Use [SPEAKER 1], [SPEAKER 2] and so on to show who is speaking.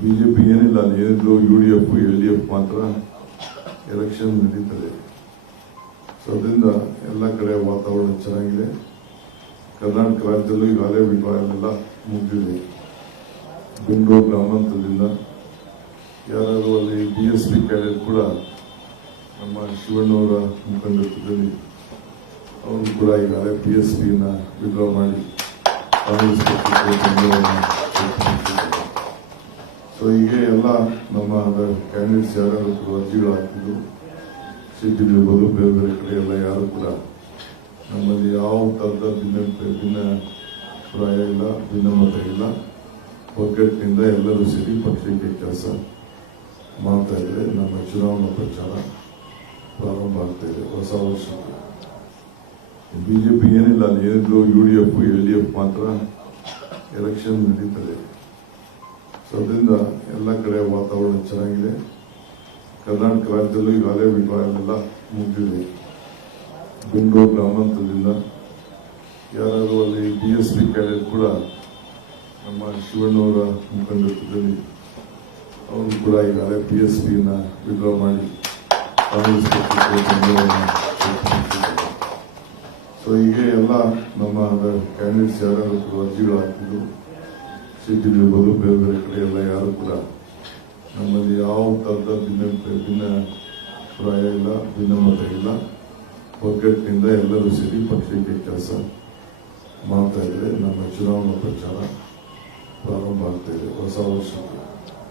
[SPEAKER 1] BJP ಏನಿಲ್ಲ ಏನಿದ್ರು U D F L D F ಮಾತ್ರ ಎಲೆಕ್ಷನ್ ನಡೀತದೆ. ಸೊ ಅದರಿಂದ ಎಲ್ಲ ಕಡೆ ವಾತಾವರಣ ಚೆನ್ನಾಗಿದೆ. ಕರ್ನಾಟಕ ರಾಜ್ಯದಲ್ಲೂ ಈಗಾಗಲೇ ವಿಭಾಗನೆಲ್ಲ ಮುಗಿದಿದೆ. ಬೆಂಗಳೂರು ಗ್ರಾಮಾಂತರದಿಂದ ಯಾರಾದರೂ ಅಲ್ಲಿ ಬಿ ಎಸ್ ಪಿ ಕ್ಯಾಡೆಟ್ ಕೂಡ ನಮ್ಮ ಶಿವಣ್ಣವರ ಮುಖಂಡತ್ವದಲ್ಲಿ ಅವರು ಕೂಡ ಈಗಾಗಲೇ ಪಿ ಎಸ್ ಪಿನ ವಿಡ್ರಾ ಮಾಡಿ ಕಾಂಗ್ರೆಸ್ ಪಕ್ಷಕ್ಕೆ. ಸೊ ಹೀಗೆ ಎಲ್ಲ ನಮ್ಮ ಕ್ಯಾಂಡಿಡೇಟ್ಸ್ ಯಾರ್ಯಾರು ಅರ್ಜಿಗಳು ಹಾಕಿದ್ರು ಸಿಟಿಲಿರ್ಬೋದು ಬೇರೆ ಬೇರೆ ಕಡೆ ಎಲ್ಲ ಯಾರು ಕೂಡ ನಮ್ಮಲ್ಲಿ ಯಾವ ಥರದ ಭಿನ್ನ ಭಿನ್ನ ಪ್ರಾಯ ಇಲ್ಲ ಭಿನ್ನಮತ ಇಲ್ಲ. ಒಗ್ಗಟ್ಟಿನಿಂದ ಎಲ್ಲರೂ ಸೇರಿ ಪಕ್ಷಕ್ಕೆ ಕೆಲಸ ಮಾಡ್ತಾ ಇದ್ದಾರೆ. ನಮ್ಮ ಚುನಾವಣಾ ಪ್ರಚಾರ ಪ್ರಾರಂಭ ಆಗ್ತಾ ಇದೆ. ಹೊಸ ವರ್ಷಕ್ಕೆ ಬಿಜೆಪಿ ಏನಿಲ್ಲ, ಅಲ್ಲಿ ಏನಿದ್ರು U D F L D F ಮಾತ್ರ ಎಲೆಕ್ಷನ್ ನಡೀತದೆ. ಅದರಿಂದ ಎಲ್ಲ ಕಡೆ ವಾತಾವರಣ ಚೆನ್ನಾಗಿದೆ. ಕರ್ನಾಟಕ ರಾಜ್ಯದಲ್ಲೂ ಈಗಾಗಲೇ ವಿಭಾಗನೆಲ್ಲ ಮುಗಿದಿದೆ. ಬೆಂಗಳೂರು ಗ್ರಾಮಾಂತರದಿಂದ ಯಾರಾದರೂ ಅಲ್ಲಿ ಬಿ ಎಸ್ ಪಿ ಕ್ಯಾಡೆಟ್ ಕೂಡ ನಮ್ಮ ಶಿವಣ್ಣವರ ಮುಖಂಡತ್ವದಲ್ಲಿ ಅವರು ಕೂಡ ಈಗಾಗಲೇ ಪಿ ಎಸ್ ಪಿನ ವಿಡ್ರಾ ಮಾಡಿ ಕಾಂಗ್ರೆಸ್ ಸೊ ಹೀಗೆ ಎಲ್ಲ ನಮ್ಮ ಕ್ಯಾಂಡಿಡೇಟ್ಸ್ ಕೂಡ ಅರ್ಜಿಗಳು ಹಾಕಿದ್ರು ಸಿಟಿಲಿರ್ಬೋದು ಬೇರೆ ಬೇರೆ ಕಡೆ ಎಲ್ಲ ಯಾರು ಕೂಡ ನಮ್ಮಲ್ಲಿ ಯಾವ ಥರದ ಭಿನ್ನ ಭಿನ್ನ ಅಭಿಪ್ರಾಯ ಇಲ್ಲ ಭಿನ್ನಮತ ಇಲ್ಲ. ಒಗ್ಗಟ್ಟಿನಿಂದ ಎಲ್ಲರೂ ಸೇರಿ ಪಕ್ಷಕ್ಕೆ ಕೆಲಸ ಮಾಡ್ತಾ ನಮ್ಮ ಚುನಾವಣಾ ಪ್ರಚಾರ ಪ್ರಾರಂಭ ಆಗ್ತಾ ಇದೆ. ಹೊಸ ವರ್ಷಕ್ಕೆ